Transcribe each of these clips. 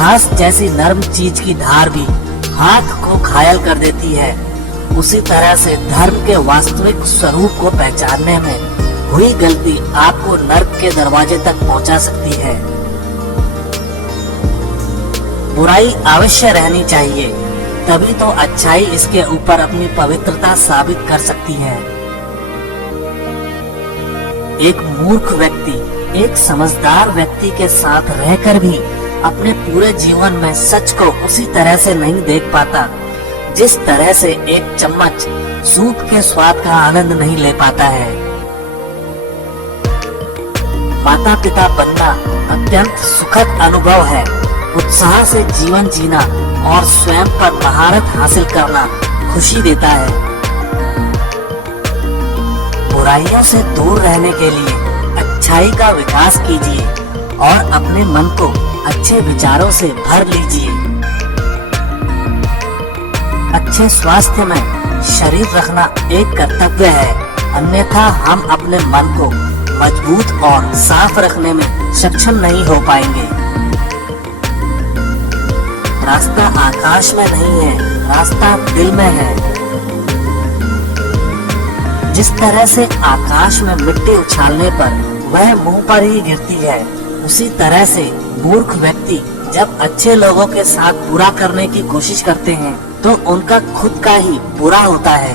घास जैसी नर्म चीज की धार भी हाथ को घायल कर देती है, उसी तरह से धर्म के वास्तविक स्वरूप को पहचानने में हुई गलती आपको नर्क के दरवाजे तक पहुंचा सकती है। बुराई अवश्य रहनी चाहिए, तभी तो अच्छाई इसके ऊपर अपनी पवित्रता साबित कर सकती है। एक मूर्ख व्यक्ति एक समझदार व्यक्ति के साथ रहकर भी अपने पूरे जीवन में सच को उसी तरह से नहीं देख पाता जिस तरह से एक चम्मच सूप के स्वाद का आनंद नहीं ले पाता है। माता पिता बनना अत्यंत सुखद अनुभव है। उत्साह से जीवन जीना और स्वयं पर महारत हासिल करना खुशी देता है। बुराइयों से दूर रहने के लिए अच्छाई का विकास कीजिए और अपने मन को अच्छे विचारों से भर लीजिए। अच्छे स्वास्थ्य में शरीर रखना एक कर्तव्य है, अन्यथा हम अपने मन को मजबूत और साफ रखने में सक्षम नहीं हो पाएंगे। रास्ता आकाश में नहीं है, रास्ता दिल में है। जिस तरह से आकाश में मिट्टी उछालने पर वह मुंह पर ही गिरती है, उसी तरह से मूर्ख व्यक्ति जब अच्छे लोगों के साथ बुरा करने की कोशिश करते हैं तो उनका खुद का ही बुरा होता है।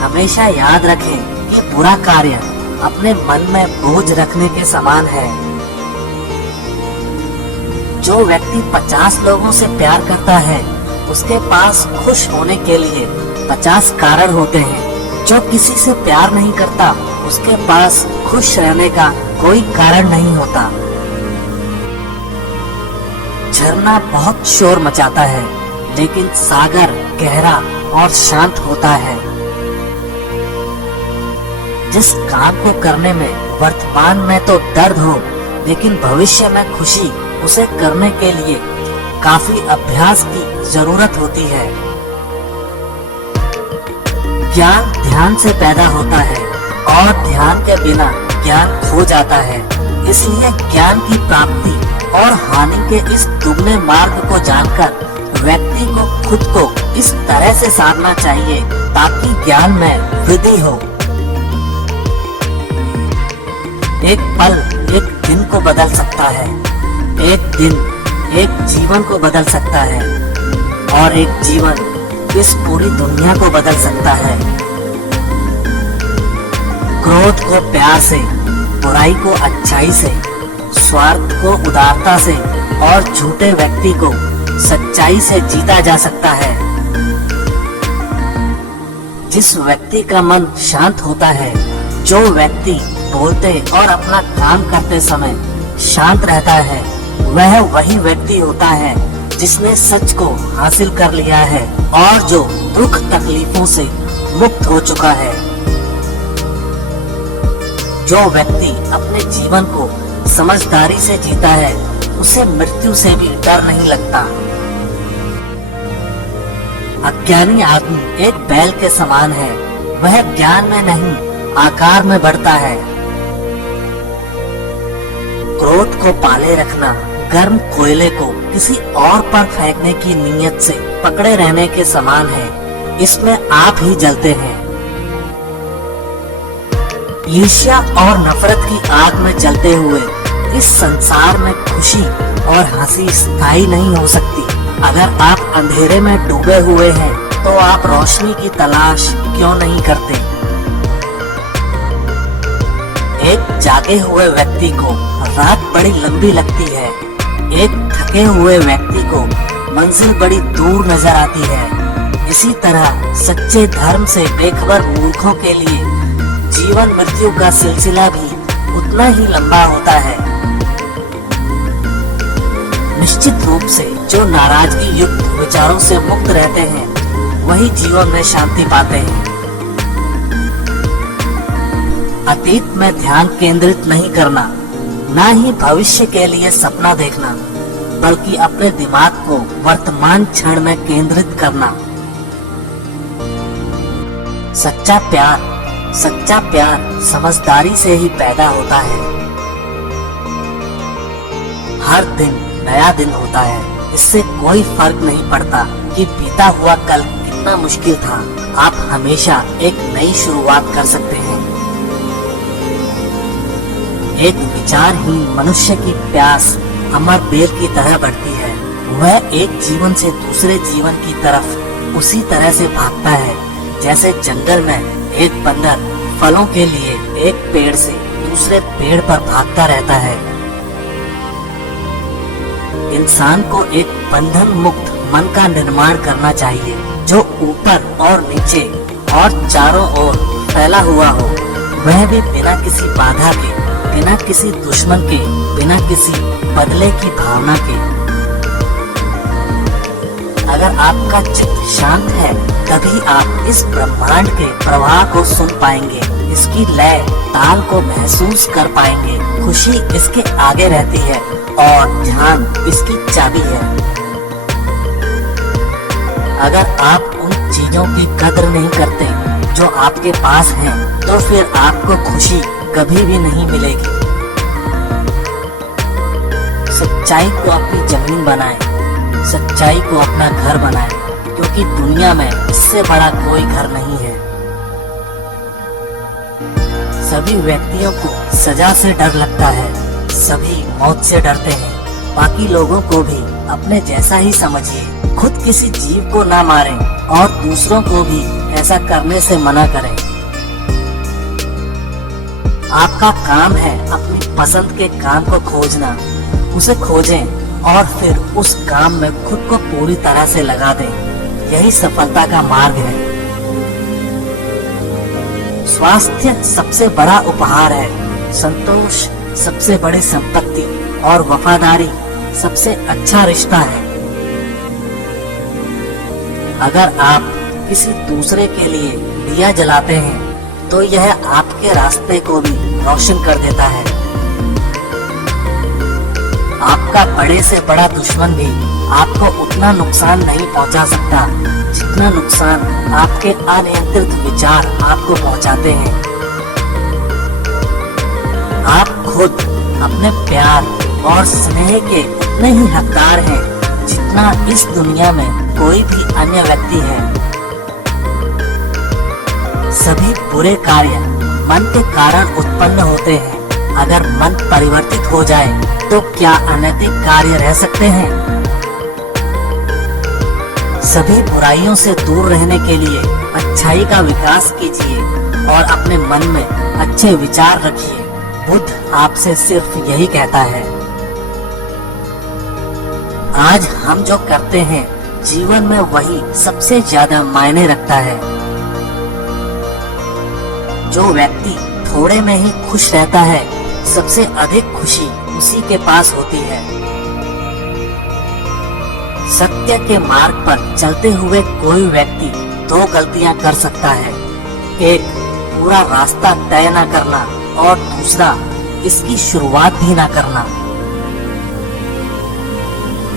हमेशा याद रखें कि बुरा कार्य अपने मन में बोझ रखने के समान है। जो व्यक्ति 50 लोगों से प्यार करता है, उसके पास खुश होने के लिए 50 कारण होते हैं। जो किसी से प्यार नहीं करता, उसके पास खुश रहने का कोई कारण नहीं होता। झरना बहुत शोर मचाता है, लेकिन सागर गहरा और शांत होता है। जिस काम को करने में वर्तमान में तो दर्द हो, लेकिन भविष्य में खुशी, उसे करने के लिए काफी अभ्यास की जरूरत होती है। ज्ञान ध्यान से पैदा होता है और ध्यान के बिना ज्ञान खो जाता है। इसलिए ज्ञान की प्राप्ति और हानि के इस दुगने मार्ग को जानकर व्यक्ति को खुद को इस तरह से साधना चाहिए ताकि ज्ञान में वृद्धि हो। एक पल एक दिन को बदल सकता है, एक दिन एक जीवन को बदल सकता है और एक जीवन इस पूरी दुनिया को बदल सकता है। क्रोध को प्यार से, बुराई को अच्छाई से, स्वार्थ को उदारता से और झूठे व्यक्ति को सच्चाई से जीता जा सकता है। जिस व्यक्ति का मन शांत होता है, जो व्यक्ति बोलते और अपना काम करते समय शांत रहता है, वह वही व्यक्ति होता है जिसने सच को हासिल कर लिया है और जो दुख तकलीफों से मुक्त हो चुका है। जो व्यक्ति अपने जीवन को समझदारी से जीता है, उसे मृत्यु से भी डर नहीं लगता। अज्ञानी आदमी एक बैल के समान है, वह ज्ञान में नहीं आकार में बढ़ता है। क्रोध को पाले रखना गर्म कोयले को किसी और पर फेंकने की नीयत से पकड़े रहने के समान है, इसमें आप ही जलते हैं। ईर्ष्या और नफरत की आग में जलते हुए इस संसार में खुशी और हंसी स्थायी नहीं हो सकती। अगर आप अंधेरे में डूबे हुए हैं तो आप रोशनी की तलाश क्यों नहीं करते? एक जागे हुए व्यक्ति को रात बड़ी लंबी लगती है, एक थके हुए व्यक्ति को मंजिल बड़ी दूर नजर आती है। इसी तरह सच्चे धर्म से बेखबर मूर्खों के लिए जीवन मृत्यु का सिलसिला भी उतना ही लंबा होता है। निश्चित रूप से जो नाराजगी युक्त विचारों से मुक्त रहते हैं, वही जीवन में शांति पाते हैं। अतीत में ध्यान केंद्रित नहीं करना, ना ही भविष्य के लिए सपना देखना, बल्कि अपने दिमाग को वर्तमान क्षण में केंद्रित करना। सच्चा प्यार समझदारी से ही पैदा होता है। हर दिन नया दिन होता है। इससे कोई फर्क नहीं पड़ता कि बीता हुआ कल कितना मुश्किल था। आप हमेशा एक नई शुरुआत कर सकते हैं। एक विचारहीन मनुष्य की प्यास अमर बेल की तरह बढ़ती है। वह एक जीवन से दूसरे जीवन की तरफ उसी तरह से भागता है जैसे जंगल में एक बंदर फलों के लिए एक पेड़ से दूसरे पेड़ पर भागता रहता है। इंसान को एक बंधन मुक्त मन का निर्माण करना चाहिए जो ऊपर और नीचे और चारों ओर फैला हुआ हो, वह भी बिना किसी बाधा के, बिना किसी दुश्मन के, बिना किसी बदले की भावना के। अगर आपका चित्त शांत है तभी आप इस ब्रह्मांड के प्रवाह को सुन पाएंगे, इसकी लय ताल को महसूस कर पाएंगे। खुशी इसके आगे रहती है और ध्यान इसकी चाबी है। अगर आप उन चीजों की कदर नहीं करते जो आपके पास हैं, तो फिर आपको खुशी कभी भी नहीं मिलेगी। सच्चाई को अपनी जमीन बनाएं, सच्चाई को अपना घर बनाएं, क्योंकि दुनिया में इससे बड़ा कोई घर नहीं है। सभी व्यक्तियों को सजा से डर लगता है, सभी मौत से डरते हैं। बाकी लोगों को भी अपने जैसा ही समझिए। खुद किसी जीव को ना मारें और दूसरों को भी ऐसा करने से मना करें। आपका काम है अपनी पसंद के काम को खोजना, उसे खोजें और फिर उस काम में खुद को पूरी तरह से लगा दें। यही सफलता का मार्ग है। स्वास्थ्य सबसे बड़ा उपहार है, संतोष सबसे बड़ी संपत्ति और वफादारी सबसे अच्छा रिश्ता है। अगर आप किसी दूसरे के लिए दिया जलाते हैं तो यह आपके रास्ते को भी रोशन कर देता है। आपका बड़े से बड़ा दुश्मन भी आपको उतना नुकसान नहीं पहुंचा सकता जितना नुकसान आपके अनियंत्रित विचार आपको पहुंचाते हैं। आप खुद अपने प्यार और स्नेह के उतने ही हकदार हैं जितना इस दुनिया में कोई भी अन्य व्यक्ति है। सभी बुरे कार्य मन के कारण उत्पन्न होते हैं। अगर मन परिवर्तित हो जाए तो क्या अनैतिक कार्य रह सकते हैं? सभी बुराइयों से दूर रहने के लिए अच्छाई का विकास कीजिए और अपने मन में अच्छे विचार रखिए। बुद्ध आपसे सिर्फ यही कहता है। आज हम जो करते हैं जीवन में वही सबसे ज्यादा मायने रखता है। जो व्यक्ति थोड़े में ही खुश रहता है, सबसे अधिक खुशी उसी के पास होती है। सत्य के मार्ग पर चलते हुए कोई व्यक्ति दो गलतियां कर सकता है। एक, पूरा रास्ता तय न करना और दूसरा, इसकी शुरुआत भी न करना।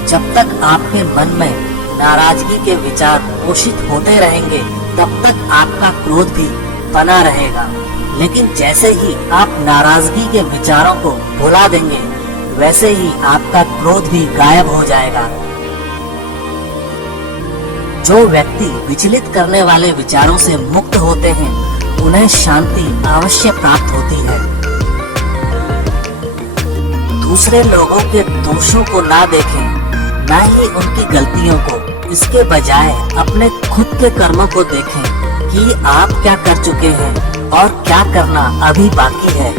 जब तक आपके मन में नाराजगी के विचार पोषित होते रहेंगे तब तक आपका क्रोध भी बना रहेगा। लेकिन जैसे ही आप नाराजगी के विचारों को भुला देंगे, वैसे ही आपका क्रोध भी गायब हो जाएगा। जो व्यक्ति विचलित करने वाले विचारों से मुक्त होते हैं, उन्हें शांति अवश्य प्राप्त होती है। दूसरे लोगों के दोषों को ना देखें, ना ही उनकी गलतियों को। इसके बजाय अपने खुद के कर्मों को देखें कि आप क्या कर चुके हैं और क्या करना अभी बाकी है।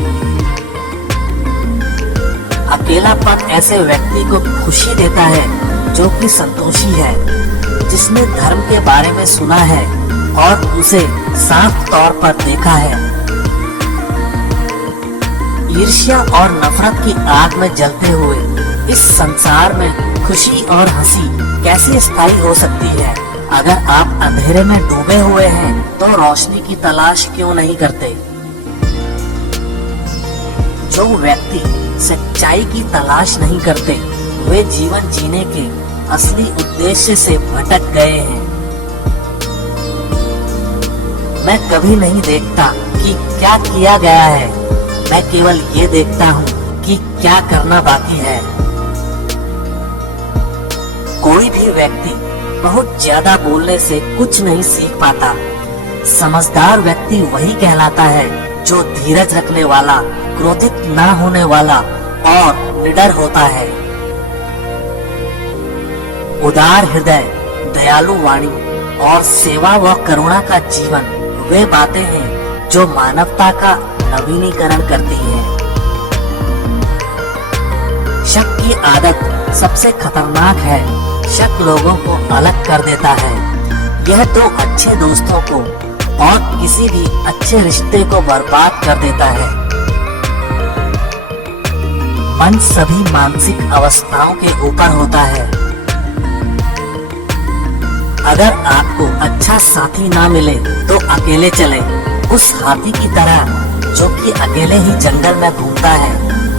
अकेलापन ऐसे व्यक्ति को खुशी देता है जो कि संतोषी है, जिसने धर्म के बारे में सुना है और उसे साफ तौर पर देखा है। ईर्ष्या और नफरत की आग में जलते हुए इस संसार में खुशी और हंसी कैसे स्थायी हो सकती है? अगर आप अंधेरे में डूबे हुए हैं तो रोशनी की तलाश क्यों नहीं करते? जो व्यक्ति सच्चाई की तलाश नहीं करते, वे जीवन जीने के असली उद्देश्य से भटक गए हैं। मैं कभी नहीं देखता कि क्या किया गया है, मैं केवल ये देखता हूँ कि क्या करना बाकी है। कोई भी व्यक्ति बहुत ज्यादा बोलने से कुछ नहीं सीख पाता। समझदार व्यक्ति वही कहलाता है जो धीरज रखने वाला, क्रोधित ना होने वाला और निडर होता है। उदार हृदय, दयालु वाणी और सेवा व करुणा का जीवन वे बातें हैं जो मानवता का नवीनीकरण करती है। शक की आदत सबसे खतरनाक है। शक लोगों को अलग कर देता है। यह तो अच्छे दोस्तों को और किसी भी अच्छे रिश्ते को बर्बाद कर देता है। मन सभी मानसिक अवस्थाओं के ऊपर होता है। अगर आपको अच्छा साथी ना मिले तो अकेले चले, उस हाथी की तरह जो कि अकेले ही जंगल में घूमता है।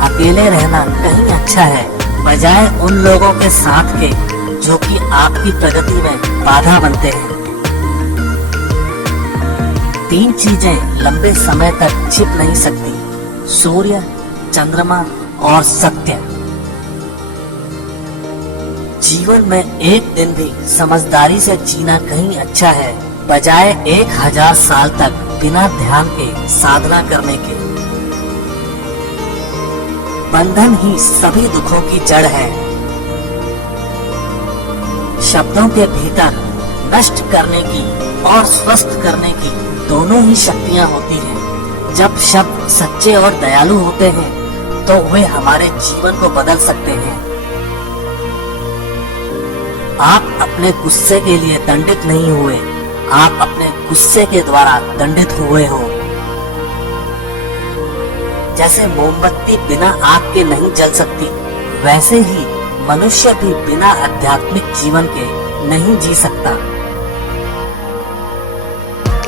अकेले रहना कहीं अच्छा है, बजाय उन लोगों के साथ के जो कि आपकी प्रगति में बाधा बनते हैं। 3 चीजें लंबे समय तक छिप नहीं सकती: सूर्य, चंद्रमा और सत्य। जीवन में एक दिन भी समझदारी से जीना कहीं अच्छा है, बजाय 1000 साल तक बिना ध्यान के साधना करने के। बंधन ही सभी दुखों की जड़ है। शब्दों के भीतर नष्ट करने की और स्वस्थ करने की दोनों ही शक्तियां होती हैं। जब शब्द सच्चे और दयालु होते हैं तो वे हमारे जीवन को बदल सकते हैं। आप अपने गुस्से के लिए दंडित नहीं हुए, आप अपने गुस्से के द्वारा दंडित हुए हो। जैसे मोमबत्ती बिना आग के नहीं जल सकती, वैसे ही मनुष्य भी बिना आध्यात्मिक जीवन के नहीं जी सकता।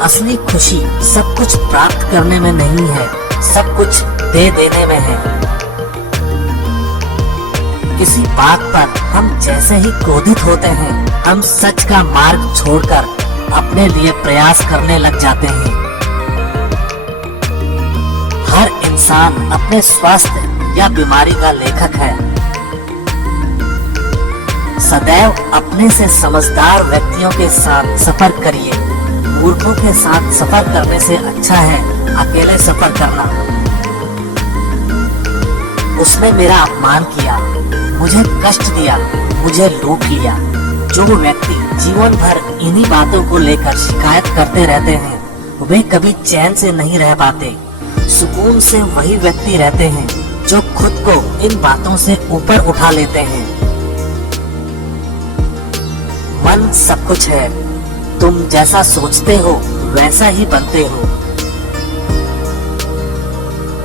असली खुशी सब कुछ प्राप्त करने में नहीं है, सब कुछ दे देने में है। किसी बात पर हम जैसे ही क्रोधित होते हैं, हम सच का मार्ग छोड़कर अपने लिए प्रयास करने लग जाते हैं। हर इंसान अपने स्वास्थ्य या बीमारी का लेखक है। सदैव अपने से समझदार व्यक्तियों के साथ सफर करिए। मूर्खों के साथ सफर करने से अच्छा है अकेले सफर करना। उसने मेरा अपमान किया, मुझे कष्ट दिया, मुझे लूट लिया। जो व्यक्ति जीवन भर इन्हीं बातों को लेकर शिकायत करते रहते हैं, वे कभी चैन से नहीं रह पाते। सुकून से वही व्यक्ति रहते हैं जो खुद को इन बातों से ऊपर उठा लेते हैं। मन सब कुछ है, तुम जैसा सोचते हो वैसा ही बनते हो।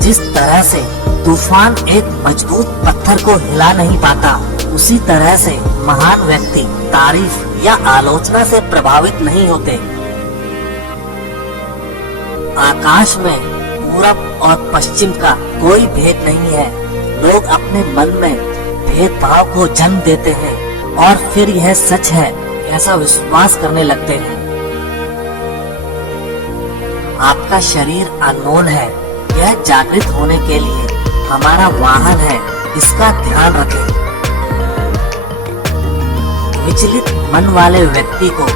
जिस तरह से तूफान एक मजबूत पत्थर को हिला नहीं पाता, उसी तरह से महान व्यक्ति तारीफ या आलोचना से प्रभावित नहीं होते। आकाश में पूरब और पश्चिम का कोई भेद नहीं है। लोग अपने मन में भेदभाव को जन्म देते हैं और फिर यह सच है ऐसा विश्वास करने लगते हैं। आपका शरीर अनमोल है, यह जागृत होने के लिए हमारा वाहन है, इसका ध्यान रखें। विचलित मन वाले व्यक्ति को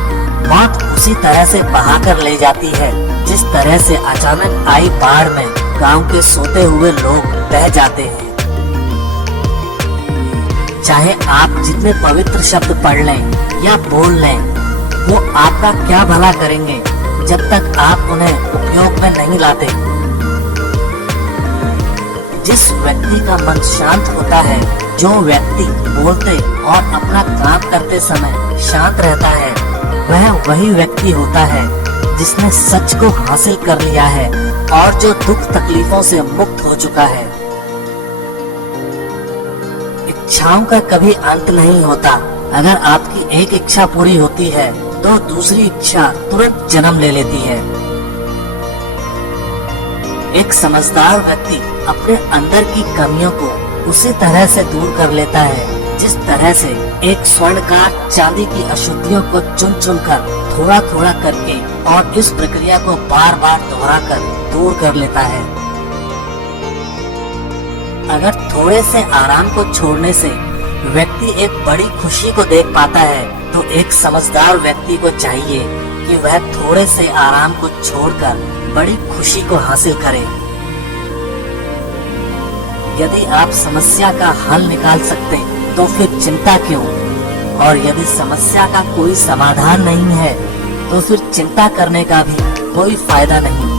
मौत उसी तरह से बहाकर ले जाती है जिस तरह से अचानक आई बाढ़ में गांव के सोते हुए लोग बह जाते हैं। चाहे आप जितने पवित्र शब्द पढ़ लें या बोल लें, वो आपका क्या भला करेंगे जब तक आप उन्हें उपयोग में नहीं लाते। जिस व्यक्ति का मन शांत होता है, जो व्यक्ति बोलते और अपना काम करते समय शांत रहता है, वह वही व्यक्ति होता है जिसने सच को हासिल कर लिया है और जो दुख तकलीफों से मुक्त हो चुका है। इच्छाओं का कभी अंत नहीं होता। अगर आपकी एक इच्छा पूरी होती है तो दूसरी इच्छा तुरंत जन्म ले लेती है। एक समझदार व्यक्ति अपने अंदर की कमियों को उसी तरह से दूर कर लेता है जिस तरह से एक स्वर्णकार चांदी की अशुद्धियों को चुन चुन कर थोड़ा थोड़ा करके और इस प्रक्रिया को बार बार दोहराकर दूर कर लेता है। अगर थोड़े से आराम को छोड़ने से व्यक्ति एक बड़ी खुशी को देख पाता है तो एक समझदार व्यक्ति को चाहिए कि वह थोड़े से आराम को छोड़कर बड़ी खुशी को हासिल करे। यदि आप समस्या का हल निकाल सकते तो फिर चिंता क्यों, और यदि समस्या का कोई समाधान नहीं है तो फिर चिंता करने का भी कोई फायदा नहीं।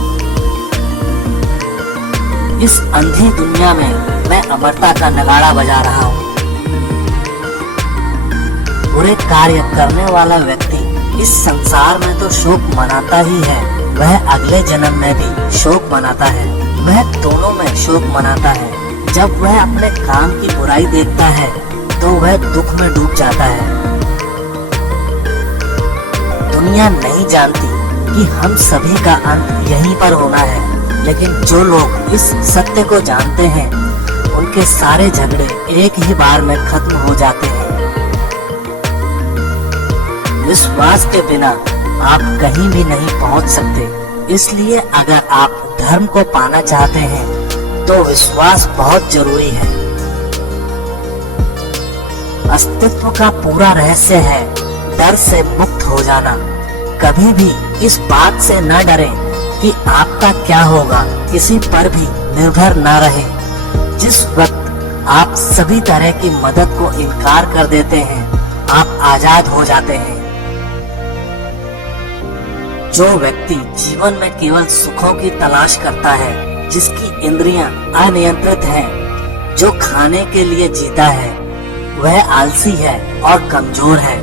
इस अंधी दुनिया में मैं अमरता का नगाड़ा बजा रहा हूँ। बुरे कार्य करने वाला व्यक्ति इस संसार में तो शोक मनाता ही है, वह अगले जन्म में भी शोक मनाता है। वह दोनों में शोक मनाता है। जब वह अपने काम की बुराई देखता है तो वह दुख में डूब जाता है। दुनिया नहीं जानती कि हम सभी का अंत यहीं पर होना है, लेकिन जो लोग इस सत्य को जानते हैं उनके सारे झगड़े एक ही बार में खत्म हो जाते हैं। विश्वास के बिना आप कहीं भी नहीं पहुंच सकते, इसलिए अगर आप धर्म को पाना चाहते हैं तो विश्वास बहुत जरूरी है। अस्तित्व का पूरा रहस्य है डर से मुक्त हो जाना। कभी भी इस बात से न डरें कि आपका क्या होगा, किसी पर भी निर्भर न रहे। जिस वक्त आप सभी तरह की मदद को इनकार कर देते हैं, आप आजाद हो जाते हैं। जो व्यक्ति जीवन में केवल सुखों की तलाश करता है, जिसकी इंद्रियां अनियंत्रित हैं, जो खाने के लिए जीता है, वह आलसी है और कमजोर है।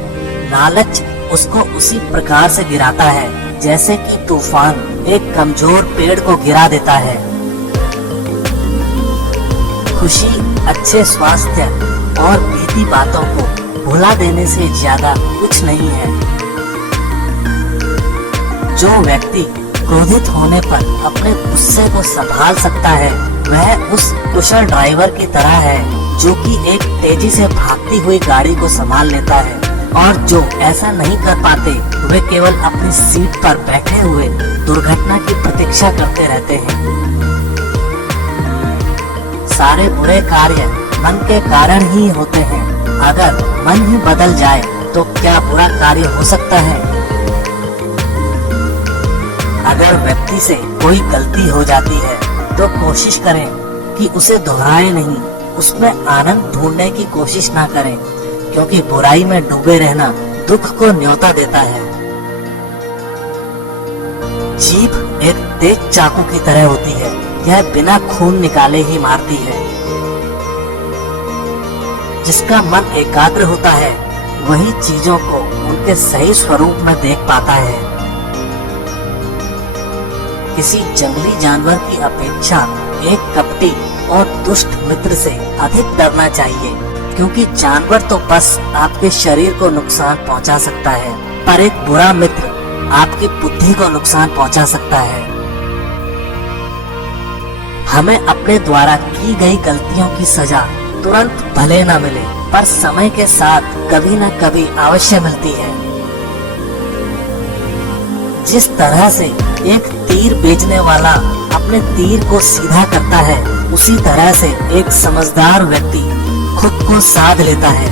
लालच उसको उसी प्रकार से गिराता है जैसे कि तूफान एक कमजोर पेड़ को गिरा देता है। खुशी, अच्छे स्वास्थ्य और बीती बातों को भुला देने से ज्यादा कुछ नहीं है। जो व्यक्ति क्रोधित होने पर अपने गुस्से को संभाल सकता है, वह उस कुशल ड्राइवर की तरह है जो कि एक तेजी से भागती हुई गाड़ी को संभाल लेता है, और जो ऐसा नहीं कर पाते वे केवल अपनी सीट पर बैठे हुए दुर्घटना की प्रतीक्षा करते रहते हैं। सारे बुरे कार्य मन के कारण ही होते हैं। अगर मन ही बदल जाए तो क्या बुरा कार्य हो सकता है? अगर व्यक्ति से कोई गलती हो जाती है तो कोशिश करें कि उसे दोहराए नहीं, उसमें आनंद ढूंढने की कोशिश ना करें, क्योंकि बुराई में डूबे रहना दुख को न्योता देता है। जीभ एक तेज चाकू की तरह होती है, यह बिना खून निकाले ही मारती है। जिसका मन एकाग्र होता है वही चीजों को उनके सही स्वरूप में देख पाता है। किसी जंगली जानवर की अपेक्षा एक कपटी और दुष्ट मित्र से अधिक डरना चाहिए, क्योंकि जानवर तो बस आपके शरीर को नुकसान पहुंचा सकता है, पर एक बुरा मित्र आपकी बुद्धि को नुकसान पहुंचा सकता है। हमें अपने द्वारा की गई गलतियों की सजा तुरंत भले न मिले, पर समय के साथ कभी न कभी अवश्य मिलती है। जिस तरह से एक तीर बेचने वाला अपने तीर को सीधा करता है, उसी तरह से एक समझदार व्यक्ति खुद को साध लेता है।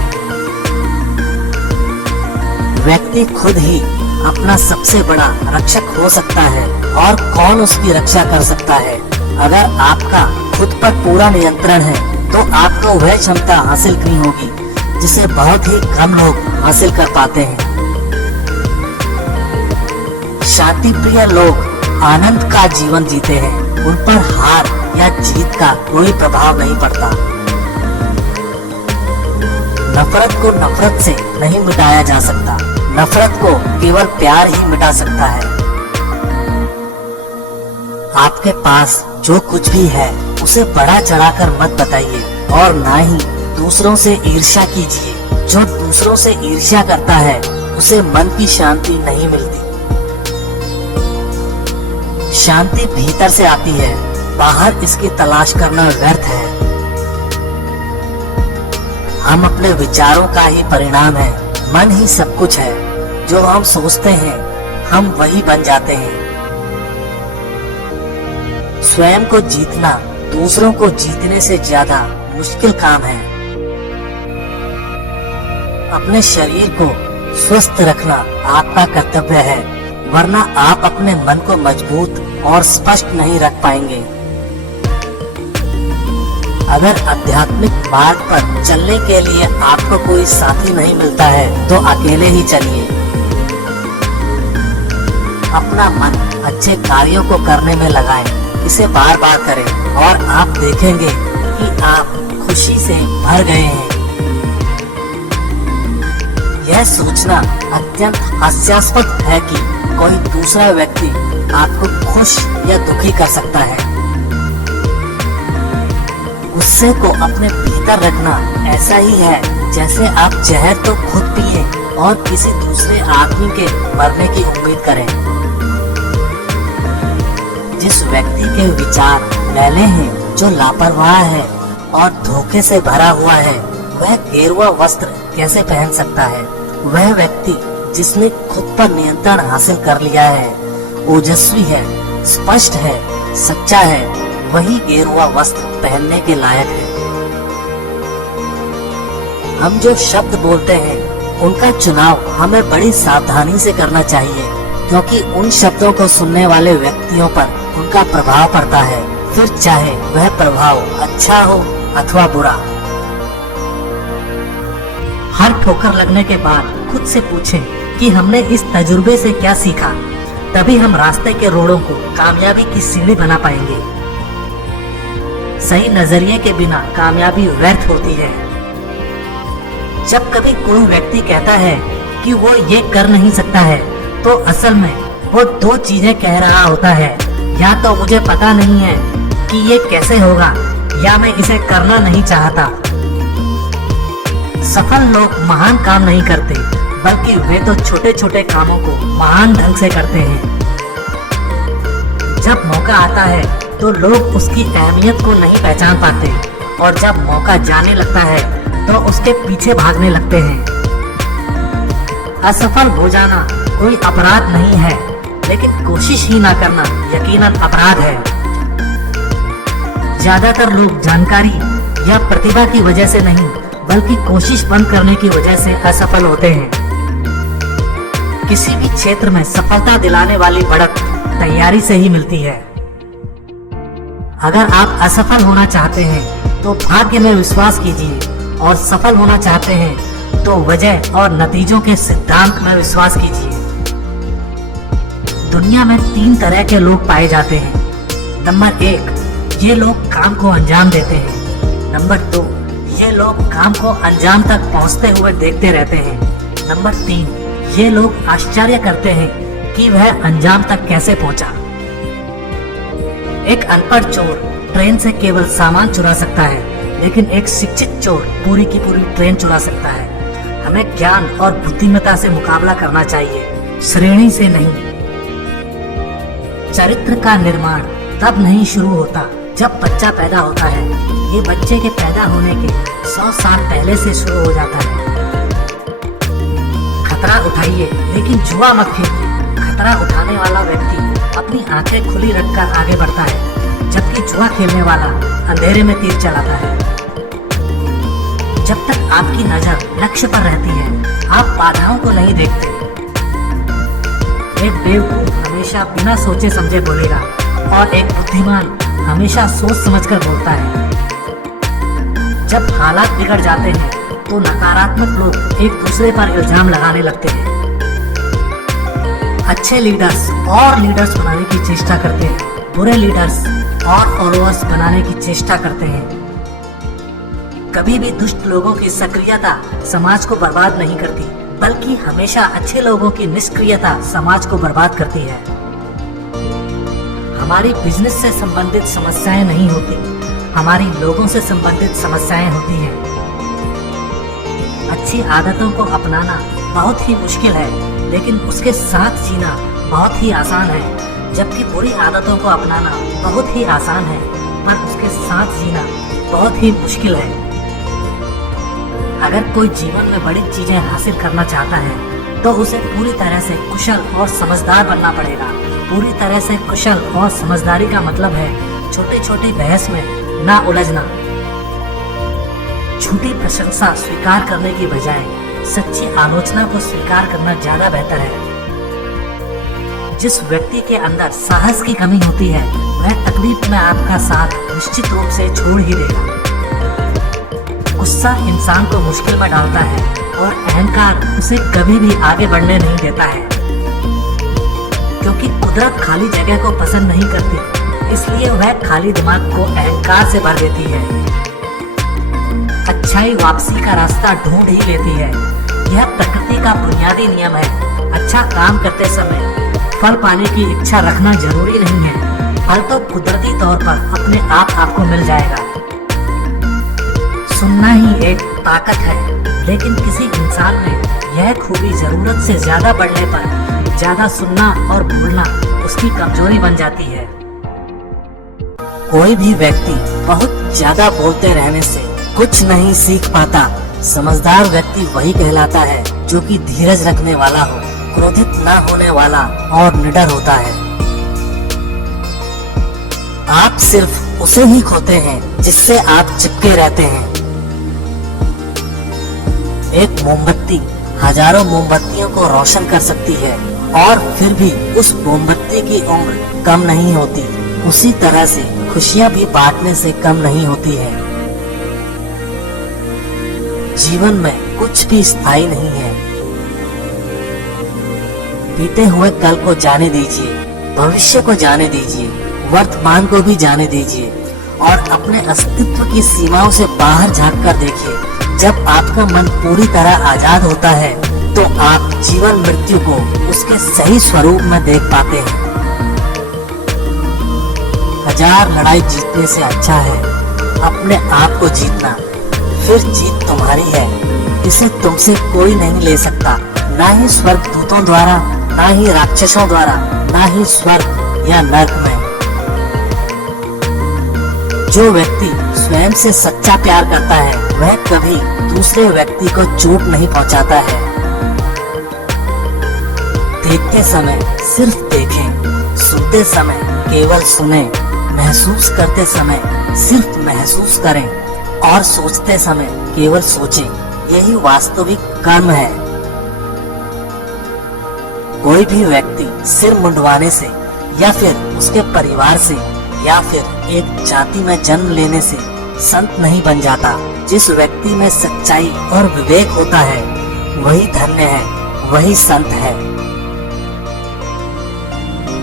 व्यक्ति खुद ही अपना सबसे बड़ा रक्षक हो सकता है, और कौन उसकी रक्षा कर सकता है? अगर आपका खुद पर पूरा नियंत्रण है तो आपको वह क्षमता हासिल करनी होगी जिसे बहुत ही कम लोग हासिल कर पाते हैं। शांति प्रिय लोग आनंद का जीवन जीते हैं, उन पर हार या जीत का कोई प्रभाव नहीं पड़ता। नफरत को नफरत से नहीं मिटाया जा सकता, नफरत को केवल प्यार ही मिटा सकता है। आपके पास जो कुछ भी है उसे बढ़ा चढ़ाकर मत बताइए, और ना ही दूसरों से ईर्ष्या कीजिए। जो दूसरों से ईर्ष्या करता है उसे मन की शांति नहीं मिलती। शांति भीतर से आती है, बाहर इसकी तलाश करना व्यर्थ है। हम अपने विचारों का ही परिणाम है। मन ही सब कुछ है। जो हम सोचते हैं हम वही बन जाते हैं। स्वयं को जीतना दूसरों को जीतने से ज्यादा मुश्किल काम है। अपने शरीर को स्वस्थ रखना आपका कर्तव्य है, वरना आप अपने मन को मजबूत और स्पष्ट नहीं रख पाएंगे। अगर आध्यात्मिक मार्ग पर चलने के लिए आपको कोई साथी नहीं मिलता है तो अकेले ही चलिए। अपना मन अच्छे कार्यों को करने में लगाएं, इसे बार बार करें और आप देखेंगे कि आप खुशी से भर गए हैं। यह सोचना अत्यंत हास्यास्पद है कि कोई दूसरा व्यक्ति आपको खुश या दुखी कर सकता है। गुस्से को अपने भीतर रखना ऐसा ही है जैसे आप जहर तो खुद पिए और किसी दूसरे आदमी के मरने की उम्मीद करें। जिस व्यक्ति के विचार मैले हैं, जो लापरवाह है और धोखे से भरा हुआ है, वह गेरुआ वस्त्र कैसे पहन सकता है? वह व्यक्ति जिसने खुद पर नियंत्रण हासिल कर लिया है, ओजस्वी है, स्पष्ट है, सच्चा है, वही गेरुआ वस्त्र पहनने के लायक है। हम जो शब्द बोलते हैं उनका चुनाव हमें बड़ी सावधानी से करना चाहिए, क्योंकि उन शब्दों को सुनने वाले व्यक्तियों पर उनका प्रभाव पड़ता है, फिर चाहे वह प्रभाव अच्छा हो अथवा बुरा। हर ठोकर लगने के बाद खुद से पूछें कि हमने इस तजुर्बे से क्या सीखा, तभी हम रास्ते के रोड़ों को कामयाबी की सीढ़ी बना पाएंगे। सही नजरिए के बिना कामयाबी व्यर्थ होती है। जब कभी कोई व्यक्ति कहता है कि वो ये कर नहीं सकता है, तो असल में वो दो चीजें कह रहा होता है, या तो मुझे पता नहीं है कि ये कैसे होगा, या मैं इसे करना नहीं चाहता। सफल लोग महान काम नहीं करते, बल्कि वे तो छोटे छोटे कामों को महान ढंग से करते हैं। जब मौका आता है तो लोग उसकी अहमियत को नहीं पहचान पाते, और जब मौका जाने लगता है तो उसके पीछे भागने लगते हैं। असफल हो जाना कोई अपराध नहीं है, लेकिन कोशिश ही ना करना यकीनन अपराध है। ज्यादातर लोग जानकारी या प्रतिभा की वजह से नहीं, बल्कि कोशिश बंद करने की वजह से असफल होते हैं। किसी भी क्षेत्र में सफलता दिलाने वाली बढ़त तैयारी से ही मिलती है। अगर आप असफल होना चाहते हैं तो भाग्य में विश्वास कीजिए, और सफल होना चाहते हैं तो वजह और नतीजों के सिद्धांत में विश्वास कीजिए। दुनिया में 3 तरह के लोग पाए जाते हैं। नंबर 1, ये लोग काम को अंजाम देते हैं। नंबर 2, ये लोग काम को अंजाम तक पहुंचते हुए देखते रहते हैं। नंबर 3, ये लोग आश्चर्य करते हैं कि वह अंजाम तक कैसे पहुंचा। एक अनपढ़ चोर ट्रेन से केवल सामान चुरा सकता है, लेकिन एक शिक्षित चोर पूरी की पूरी ट्रेन चुरा सकता है। हमें ज्ञान और बुद्धिमत्ता से मुकाबला करना चाहिए, श्रेणी से नहीं। चरित्र का निर्माण तब नहीं शुरू होता जब बच्चा पैदा होता है, ये बच्चे के पैदा होने के 100 साल पहले से शुरू हो जाता है। खतरा उठाइए, लेकिन जुआ मत खेलिए। खतरा उठाने वाला व्यक्ति अपनी आंखें खुली रखकर आगे बढ़ता है, जबकि जुआ खेलने वाला अंधेरे में तीर चलाता है। जब तक आपकी नजर लक्ष्य पर रहती है, आप बाधाओं को नहीं देखते। एक बेवकूफ हमेशा बिना सोचे समझे बोलेगा, और एक बुद्धिमान हमेशा सोच समझकर बोलता है। जब हालात बिगड़ जाते हैं तो नकारात्मक लोग एक दूसरे पर इल्जाम लगाने लगते हैं। अच्छे लीडर्स और लीडर्स बनाने की चेष्टा करते हैं, बुरे लीडर्स और फॉलोअर्स बनाने की चेष्टा करते हैं। कभी भी दुष्ट लोगों की सक्रियता समाज को बर्बाद नहीं करती, बल्कि हमेशा अच्छे लोगों की निष्क्रियता समाज को बर्बाद करती है। हमारी बिजनेस से संबंधित समस्याएं नहीं होती, हमारी लोगों से संबंधित समस्याएं होती हैं। अच्छी आदतों को अपनाना बहुत ही मुश्किल है, लेकिन उसके साथ जीना बहुत ही आसान है। जबकि बुरी आदतों को अपनाना बहुत ही आसान है, पर उसके साथ जीना बहुत ही मुश्किल है। अगर कोई जीवन में बड़ी चीजें हासिल करना चाहता है तो उसे पूरी तरह से कुशल और समझदार बनना पड़ेगा। पूरी तरह से कुशल और समझदारी का मतलब है छोटी छोटी बहस में ना उलझना, झूठी प्रशंसा स्वीकार करने की बजाय सच्ची आलोचना को स्वीकार करना ज्यादा बेहतर है। जिस व्यक्ति के अंदर साहस की कमी होती है वह तकलीफ में आपका साथ निश्चित रूप से छोड़ ही देगा। गुस्सा इंसान को मुश्किल में डालता है और अहंकार उसे कभी भी आगे बढ़ने नहीं देता है, क्योंकि कुदरत खाली जगह को पसंद नहीं करती, इसलिए वह खाली दिमाग को अहंकार से भर देती है। अच्छाई वापसी का रास्ता ढूंढ ही लेती है, यह प्रकृति का बुनियादी नियम है। अच्छा काम करते समय फल पाने की इच्छा रखना जरूरी नहीं है, फल तो कुदरती तौर पर अपने आप आपको मिल जाएगा। सुनना ही एक ताकत है, लेकिन किसी इंसान में यह खूबी जरूरत से ज्यादा बढ़ने पर ज्यादा सुनना और भूलना उसकी कमजोरी बन जाती है। कोई भी व्यक्ति बहुत ज्यादा बोलते रहने से कुछ नहीं सीख पाता। समझदार व्यक्ति वही कहलाता है जो कि धीरज रखने वाला हो, क्रोधित न होने वाला और निडर होता है। आप सिर्फ उसे ही खोते हैं जिससे आप चिपके रहते हैं। एक मोमबत्ती हजारों मोमबत्तियों को रोशन कर सकती है और फिर भी उस मोमबत्ती की उम्र कम नहीं होती। उसी तरह से खुशियां भी बांटने से कम नहीं होती है। जीवन में कुछ भी स्थायी नहीं है। बीते हुए कल को जाने दीजिए, भविष्य को जाने दीजिए, वर्तमान को भी जाने दीजिए और अपने अस्तित्व की सीमाओं से बाहर झांक कर देखिए। जब आपका मन पूरी तरह आजाद होता है तो आप जीवन मृत्यु को उसके सही स्वरूप में देख पाते हैं। 1000 लड़ाई जीतने से अच्छा है अपने आप को जीतना, फिर जीत तुम्हारी है। इसे तुमसे कोई नहीं ले सकता, ना ही स्वर्ग दूतों द्वारा, ना ही राक्षसों द्वारा, ना ही स्वर्ग या नरक में। जो व्यक्ति स्वयं से सच्चा प्यार करता है वह कभी दूसरे व्यक्ति को चोट नहीं पहुंचाता है। देखते समय सिर्फ देखें, सुनते समय केवल सुने, महसूस करते समय सिर्फ महसूस करें और सोचते समय केवल सोचें। यही वास्तविक कर्म है। कोई भी व्यक्ति सिर मुंडवाने से या फिर उसके परिवार से या फिर एक जाति में जन्म लेने से संत नहीं बन जाता। जिस व्यक्ति में सच्चाई और विवेक होता है वही धन्य है, वही संत है।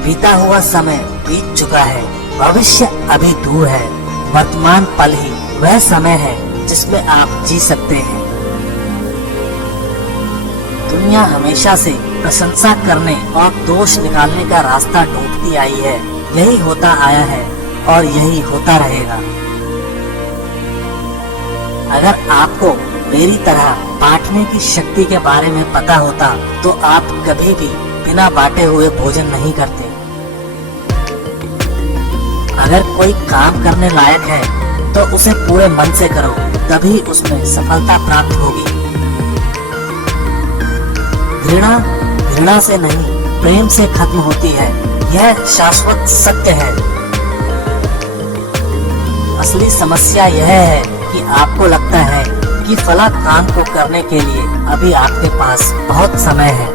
बीता हुआ समय बीत चुका है, भविष्य अभी दूर है। वर्तमान पल ही वह समय है जिसमें आप जी सकते हैं। दुनिया हमेशा से प्रशंसा करने और दोष निकालने का रास्ता ढूंढती आई है। यही होता आया है और यही होता रहेगा। अगर आपको मेरी तरह बांटने की शक्ति के बारे में पता होता तो आप कभी भी बिना बांटे हुए भोजन नहीं करते। अगर कोई काम करने लायक है तो उसे पूरे मन से करो, तभी उसमें सफलता प्राप्त होगी। घृणा घृणा से नहीं, प्रेम से खत्म होती है। यह शाश्वत सत्य है। असली समस्या यह है कि आपको लगता है कि फला काम को करने के लिए अभी आपके पास बहुत समय है।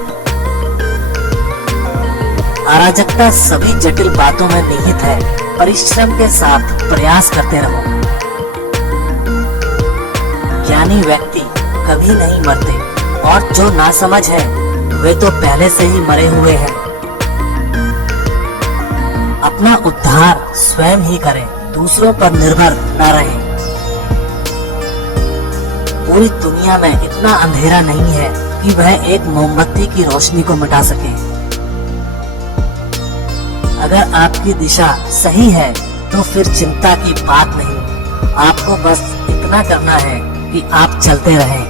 अराजकता सभी जटिल बातों में निहित है। परिश्रम के साथ प्रयास करते रहो। ज्ञानी व्यक्ति कभी नहीं मरते और जो नासमझ है वे तो पहले से ही मरे हुए हैं। अपना उद्धार स्वयं ही करें, दूसरों पर निर्भर न रहें। पूरी दुनिया में इतना अंधेरा नहीं है कि वह एक मोमबत्ती की रोशनी को मिटा सके। अगर आपकी दिशा सही है तो फिर चिंता की बात नहीं। आपको बस इतना करना है कि आप चलते रहें।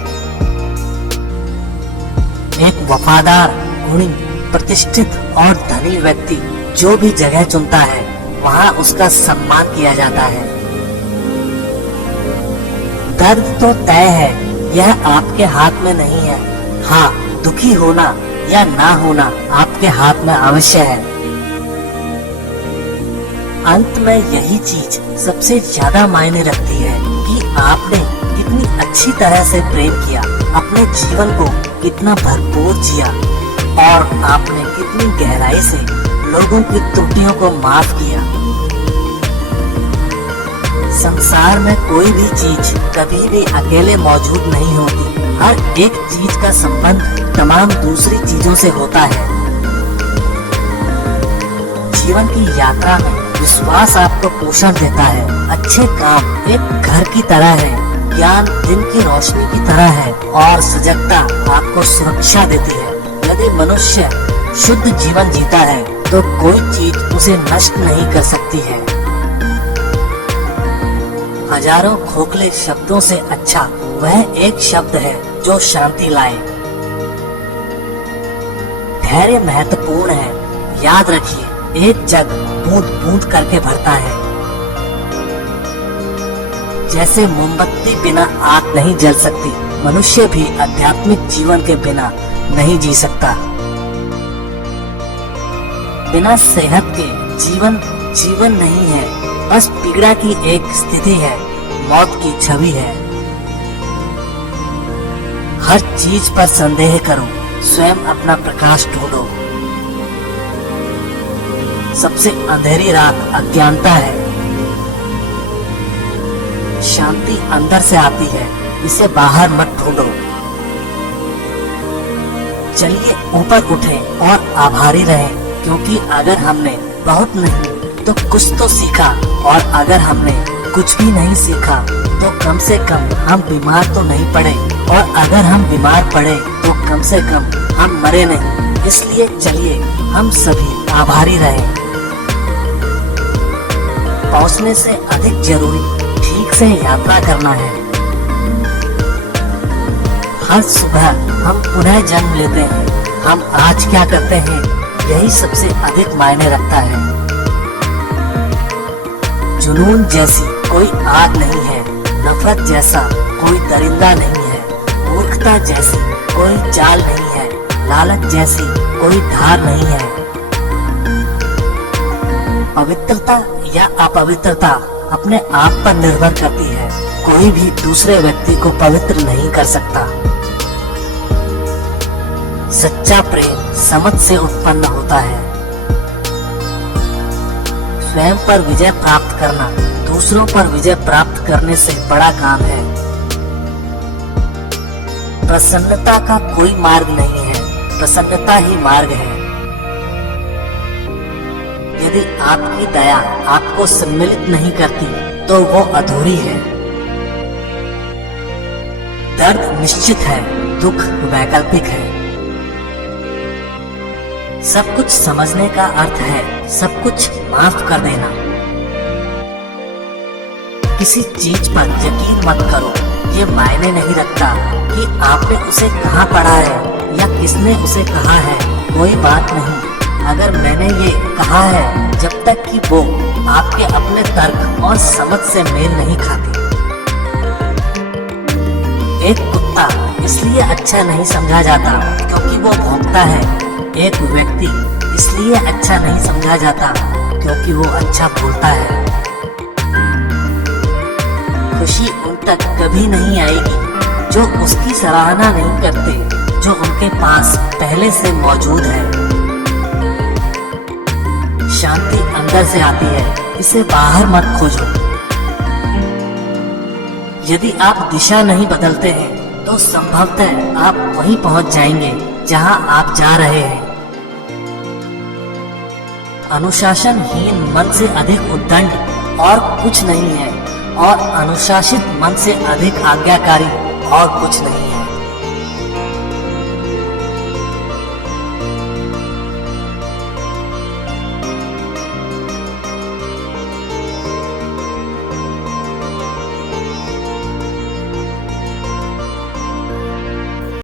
एक वफादार, गुणी, प्रतिष्ठित और धनी व्यक्ति जो भी जगह चुनता है वहाँ उसका सम्मान किया जाता है। दर्द तो तय है, यह आपके हाथ में नहीं है। हाँ, दुखी होना या ना होना आपके हाथ में अवश्य है। अंत में यही चीज सबसे ज्यादा मायने रखती है कि आपने कितनी अच्छी तरह से प्रेम किया। अपने जीवन को कितना भरपूर जिया और आपने कितनी गहराई से लोगों की त्रुटियों को माफ किया। संसार में कोई भी चीज कभी भी अकेले मौजूद नहीं होती। हर एक चीज का संबंध तमाम दूसरी चीजों से होता है। जीवन की यात्रा में विश्वास आपको पोषण देता है। अच्छे काम एक घर की तरह है, ज्ञान दिन की रोशनी की तरह है और सजगता आपको सुरक्षा देती है। यदि मनुष्य शुद्ध जीवन जीता है तो कोई चीज उसे नष्ट नहीं कर सकती है। हजारों खोखले शब्दों से अच्छा वह एक शब्द है जो शांति लाए। धैर्य महत्वपूर्ण है। याद रखिए, एक जग बूंद बूंद करके भरता है। जैसे मोमबत्ती बिना आग नहीं जल सकती, मनुष्य भी आध्यात्मिक जीवन के बिना नहीं जी सकता। बिना सेहत के जीवन जीवन नहीं है, बस पीड़ा की एक स्थिति है, मौत की छवि है। हर चीज पर संदेह करो, स्वयं अपना प्रकाश ढूंढो। सबसे अंधेरी रात अज्ञानता है। शांति अंदर से आती है, इसे बाहर मत ढूंढो। चलिए ऊपर उठें और आभारी रहें, क्योंकि अगर हमने बहुत नहीं तो कुछ तो सीखा, और अगर हमने कुछ भी नहीं सीखा तो कम से कम हम बीमार तो नहीं पड़े, और अगर हम बीमार पड़े तो कम से कम हम मरे नहीं। इसलिए चलिए हम सभी आभारी रहें। पहुंचने से अधिक जरूरी ठीक से यात्रा करना है। हर सुबह हम पुनः जन्म लेते हैं। हम आज क्या करते हैं, यही सबसे अधिक मायने रखता है। जुनून जैसी कोई आग नहीं है, नफरत जैसा कोई दरिंदा नहीं है, मूर्खता जैसी कोई चाल नहीं है, लालच जैसी कोई धार नहीं है। पवित्रता या अपवित्रता अपने आप पर निर्भर करती है। कोई भी दूसरे व्यक्ति को पवित्र नहीं कर सकता। सच्चा प्रेम समझ से उत्पन्न होता है। स्वयं पर विजय प्राप्त करना दूसरों पर विजय प्राप्त करने से बड़ा काम है। प्रसन्नता का कोई मार्ग नहीं है, प्रसन्नता ही मार्ग है। यदि आपकी दया आपको सम्मिलित नहीं करती तो वो अधूरी है। दर्द निश्चित है, दुख वैकल्पिक है। सब कुछ समझने का अर्थ है सब कुछ माफ कर देना। किसी चीज पर यकीन मत करो, ये मायने नहीं रखता कि आपने उसे कहाँ पढ़ा है या किसने उसे कहा है। कोई बात नहीं अगर मैंने ये कहा है, जब तक कि वो आपके अपने तर्क और समझ से मेल नहीं खाती। एक कुत्ता इसलिए अच्छा नहीं समझा जाता क्योंकि वो भौंकता है। एक व्यक्ति इसलिए अच्छा नहीं समझा जाता क्योंकि वो अच्छा बोलता है। खुशी उन तक कभी नहीं आएगी जो उसकी सराहना नहीं करते, जो उनके पास पहले से मौजूद है। शांति अंदर से आती है, इसे बाहर मत खोजो। यदि आप दिशा नहीं बदलते हैं तो संभवतः आप वहीं पहुंच जाएंगे जहां आप जा रहे हैं। अनुशासनहीन मन से अधिक उद्दंड और कुछ नहीं है, और अनुशासित मन से अधिक आज्ञाकारी और कुछ नहीं है।